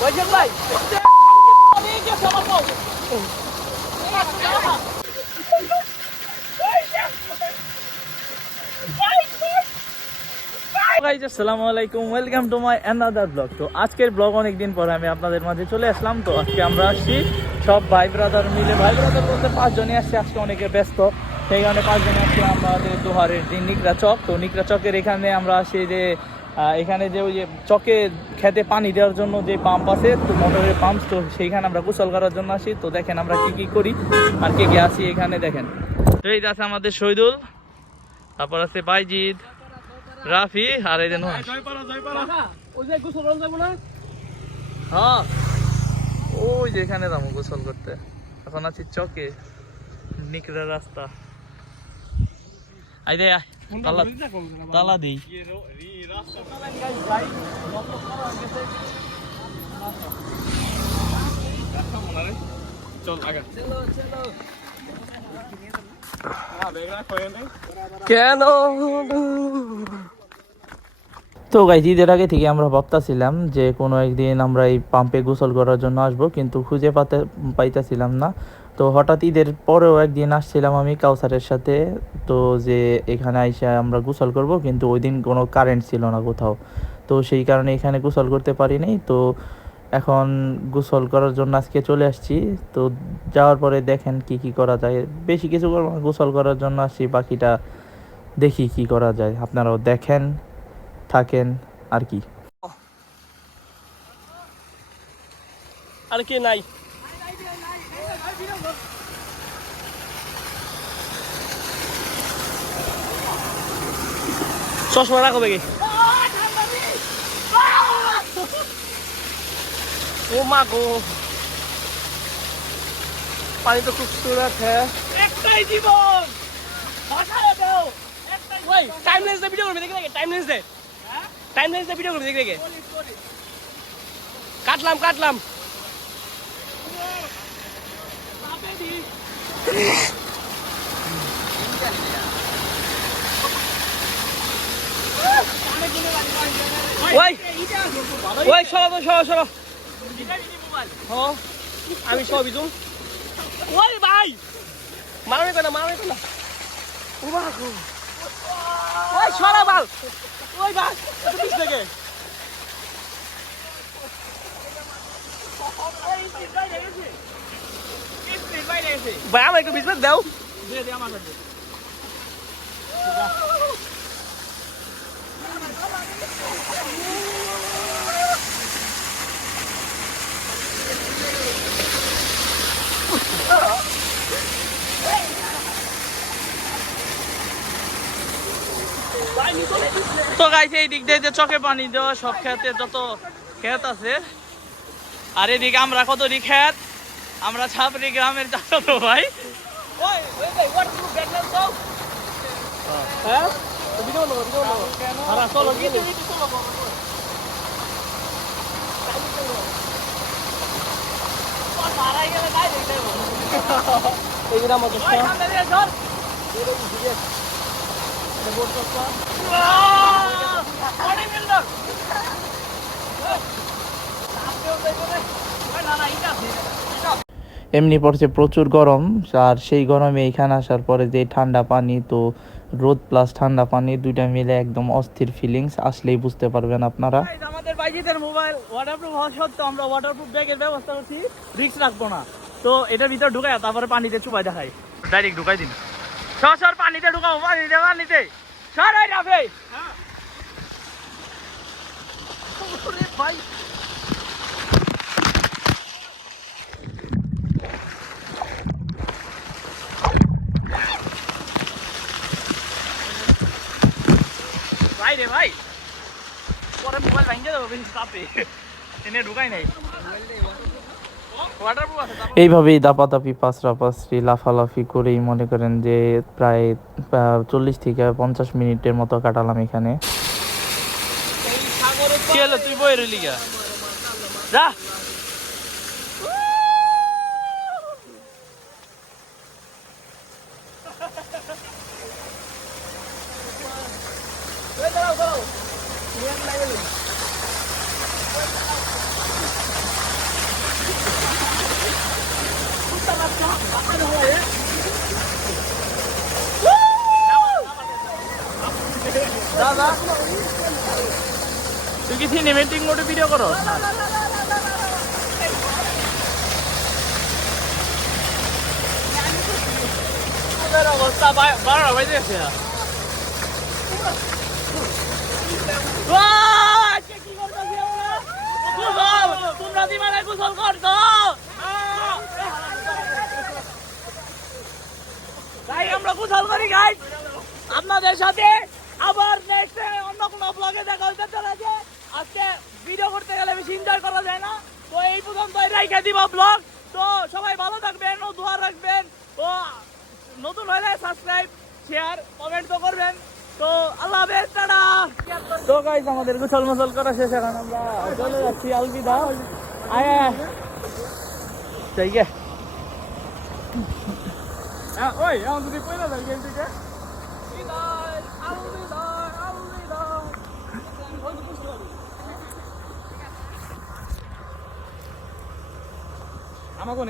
বৈশাখ ভাই আসসালামু আলাইকুম, welcome to my another blog. তো আজকের ব্লগ অনেকদিন পরে আমি আপনাদের মাঝে চলে আসলাম। তো আজকে আমরা আসছি সব ভাই ব্রাদার মিলে, ভাই ব্রাদার বলতে 5 জনই আসছে। আজকে অনেকে ব্যস্ত, সেই কারণে 5 জনে আসছি আমাদের দোহারের যে নিকরা চক। তো নিকরা চকের এখানে আমরা আসি যে এখানে যে ওই যে চকে খেতে পানি দেওয়ার জন্য যে পাম্প আছে, তো মোটরের পাম্প, তো সেইখানে আমরা গোসল করার জন্য আসি। তো দেখেন আমরা কি কি করি আর কে কে আসি এখানে দেখেন। তো এই আছে আমাদের শহীদুল, তারপর আছে বাইজিদ, রাফি, আর এই যে হ্যাঁ ওই যে এখানে যাবো গোসল করতে। এখন আছি চকে, নিকরা রাস্তা। আই দে তালা তালা দিই। কেন তো গাইস, ঈদের আগে থেকে আমরা ভাবতেছিলাম যে কোনো একদিন আমরা এই পাম্পে গোসল করার জন্য আসব, কিন্তু খুঁজে পাইতেছিলাম না। তো হঠাৎ ঈদের পরেও একদিন আসছিলাম আমি কাউসারের সাথে, তো যে এখানে আইসা আমরা গোসল করব, কিন্তু ওই দিন কোনো কারেন্ট ছিল না কোথাও। তো সেই কারণে এখানে গোসল করতে পারিনি। তো এখন গোসল করার জন্য আজকে চলে আসছি। তো যাওয়ার পরে দেখেন কি কি করা যায়, বেশি কিছু করবো না, গোসল করার জন্য আসছি, বাকিটা দেখি কি করা যায়। আপনারাও দেখেন, থাকেন আর কি। আর কে নাই চশমা রাখো বেগে। ও মা গো, পানি তো খুব সুন্দর হ্যাঁ। একটাই জীবন, বাঁচাও দাও। ওই টাইমলেস দে, ভিডিও করবি দেখে দেখে, টাইমলেস দে, টাইমলেস দে, ভিডিও করবি দেখে দেখে। কাটলাম কাটলাম। ওই ওই সরো তো, সরো সরো। হ্যাঁ আমি সবই তুমি। ওই ভাই মারামি কর না, মারামি কর না। ও মা গো, ওই সরা বাল, ওই ভাই এত পিছ থেকে। ভাই আমার একটু বিজনেস দাও। তো গাইস, এই দিক দিয়ে যে চকে পানি দেওয়া সব ক্ষেতে যত ক্ষেত আছে, আর এদিকে আমরা কতটি ক্ষেত, আমরা ছাপরি গ্রামের চাচাতো ভাই। হ্যাঁ ভিডিও নো, ভিডিও নো। আরে চলো গিয়ে এই গ্রাম মতো এমনি পড়ছে প্রচুর গরম, আর সেই গরমে এখানে আসার পরে যে ঠান্ডা পানি, তো রোদ প্লাস ঠান্ডা পানি দুইটা মিলে একদম অস্থির ফিলিংস, আসলেই বুঝতে পারবেন আপনারা। আমাদের বাইজিদের মোবাইল ওয়াটারপ্রুফ হওয়া সত্ত্বেও আমরা ওয়াটারপ্রুফ ব্যাগের ব্যবস্থা করছি, রিস্ক রাখবো না। তো এটার ভিতরে ঢুকাই, তারপরে পানিতে চুপাই দেখাই, ডাইরেক্ট ঢুকাই দিন। সর পানিতে ঢুকাবো, পানিতে পানিতে সর। এই রাফে ভাই ভাই রে ভাই, পরে মোবাইল ভাঙিয়ে দেবো বেশি চাপে, এনে ঢুকাই নাই। এইভাবেই দাপাদাপি পাঁচড়াপাঁচড়ি লাফালাফি করেই মনে করেন যে প্রায় 40 থেকে 50 মিনিটের মতো কাটালাম এখানে। তুই বই রইলি যা। দাদা তুই কি সিনেমেটিক মোডে ভিডিও করো অবস্থা বারো বাজে তোমরা দিমানে গোসল করছো তাই আমরা গোসল করি গাইস আপনাদের সাথে আবার নেক্সট অন্য কোনো ব্লগে দেখা হইতে চলেছে আজকে ভিডিও করতে গেলে বেশি এনজয় করা যায় না তো এই পর্যন্তই রাইখা দিব ব্লগ তো সবাই ভালো থাকবেন ও দোয়া রাখবেন ও নতুন হলে সাবস্ক্রাইব শেয়ার কমেন্ট তো করবেন তো আল্লাহ হাফেজ টাটা তো গাইস আমাদের গোসল মোসল করা শেষ এখন আমরা চলে যাচ্ছি আলবিদা আয়া ঠিক আছে ওই এখন যদি কইরা যাই গেম থেকে আমাকে